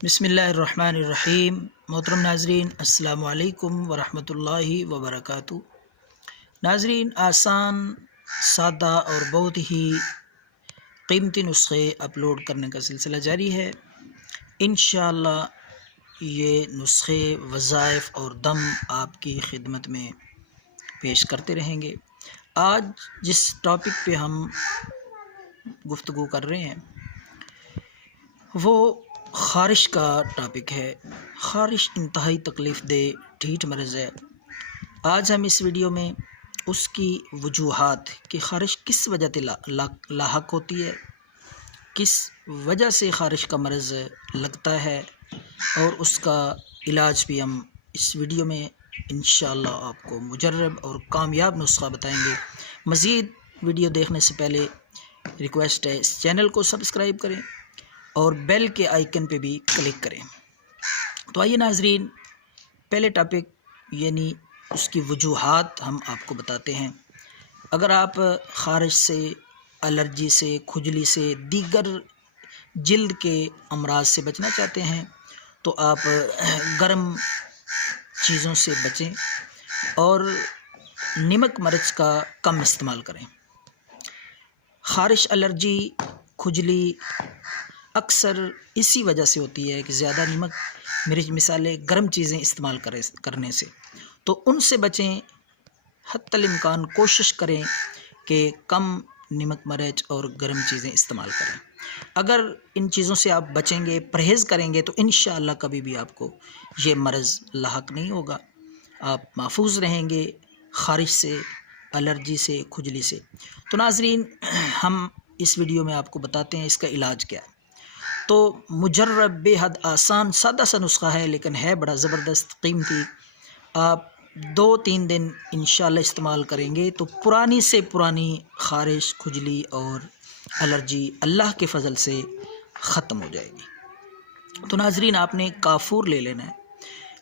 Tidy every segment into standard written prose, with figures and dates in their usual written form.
बिस्मिल्लाहिर्रहमानिर्रहीम। मोहतरम नाजरीन, अस्सलाम वालेकुम वरहमतुल्लाहि वबरकातुहू। नाजरीन, आसान, सादा और बहुत ही कीमती नुस्खे अपलोड करने का सिलसिला जारी है। इंशाअल्लाह ये नुस्खे, वज़ाइफ और दम आपकी खिदमत में पेश करते रहेंगे। आज जिस टॉपिक पे हम गुफ्तगू कर रहे हैं वो ख़ारिश का टॉपिक है। ख़ारिश इंतहाई तकलीफ़ दे ढीठ मर्ज़ है। आज हम इस वीडियो में उसकी वजूहात कि ख़ारिश किस वजह से लाहक होती है, किस वजह से ख़ारिश का मर्ज़ लगता है और उसका इलाज भी हम इस वीडियो में इंशाअल्लाह आपको मुजर्रब और कामयाब नुस्खा बताएंगे। मज़ीद वीडियो देखने से पहले रिक्वेस्ट है, इस चैनल को सब्सक्राइब करें और बेल के आइकन पे भी क्लिक करें। तो आइए नाजरीन, पहले टॉपिक यानी उसकी वजूहात हम आपको बताते हैं। अगर आप ख़ारिश से, एलर्जी से, खुजली से, दीगर जिल्द के अमराज से बचना चाहते हैं तो आप गर्म चीज़ों से बचें और नमक मिर्च का कम इस्तेमाल करें। ख़ारिश, एलर्जी, खुजली अक्सर इसी वजह से होती है कि ज़्यादा नमक, मिर्च, मिसाले, गर्म चीज़ें इस्तेमाल करने से, तो उनसे बचें। हत्तल इम्कान कोशिश करें कि कम नमक, मिर्च और गर्म चीज़ें इस्तेमाल करें। अगर इन चीज़ों से आप बचेंगे, परहेज़ करेंगे तो इंशाअल्लाह कभी भी आपको ये मर्ज़ लाहक नहीं होगा। आप महफूज रहेंगे ख़ारिश से, एलर्जी से, खुजली से। तो नाजरीन, हम इस वीडियो में आपको बताते हैं इसका इलाज क्या है। तो मुजर्रब, बेहद आसान, सादा सा नुस्खा है लेकिन है बड़ा ज़बरदस्त, कीमती। आप 2-3 दिन इंशाअल्लाह इस्तेमाल करेंगे तो पुरानी से पुरानी ख़ारिश, खुजली और एलर्जी अल्लाह के फ़ज़ल से ख़त्म हो जाएगी। तो नाजरीन, आपने काफूर ले लेना है।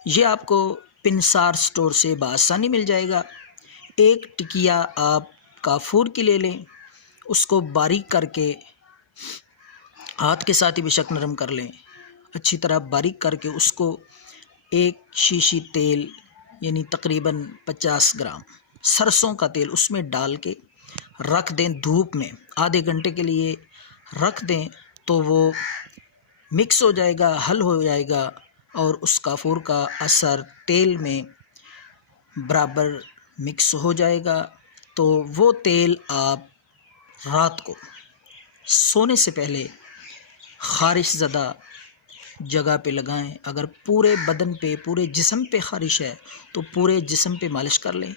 ये आपको पिनसार स्टोर से बआसानी मिल जाएगा। एक टिकिया आप काफूर की ले लें, उसको बारीक करके हाथ के साथ ही बेशक नरम कर लें। अच्छी तरह बारीक करके उसको एक शीशी तेल यानी तकरीबन 50 ग्राम सरसों का तेल उसमें डाल के रख दें धूप में। आधे घंटे के लिए रख दें तो वो मिक्स हो जाएगा, हल हो जाएगा और उस काफूर का असर तेल में बराबर मिक्स हो जाएगा। तो वो तेल आप रात को सोने से पहले ख़ारिश ज़दा जगह पे लगाएं। अगर पूरे बदन पे, पूरे जिस्म पे ख़ारिश है तो पूरे जिस्म पे मालिश कर लें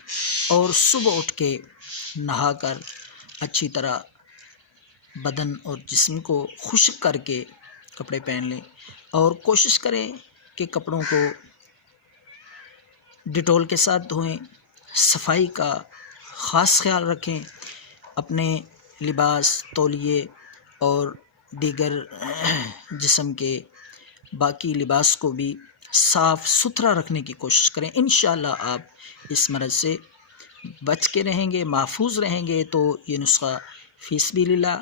और सुबह उठ के नहाकर अच्छी तरह बदन और जिस्म को खुश्क करके कपड़े पहन लें और कोशिश करें कि कपड़ों को डिटॉल के साथ धोएं। सफाई का ख़ास ख्याल रखें। अपने लिबास, तौलिए और दीगर जिस्म के बाकी लिबास को भी साफ़ सुथरा रखने की कोशिश करें। इंशाअल्लाह आप इस मर्ज़ से बच के रहेंगे, महफूज रहेंगे। तो ये नुस्खा फ़ी सबिलिल्लाह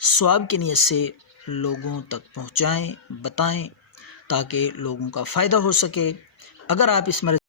सवाब की नीयत से लोगों तक पहुँचाएँ, बताएँ ताकि लोगों का फ़ायदा हो सके। अगर आप इस मर्ज़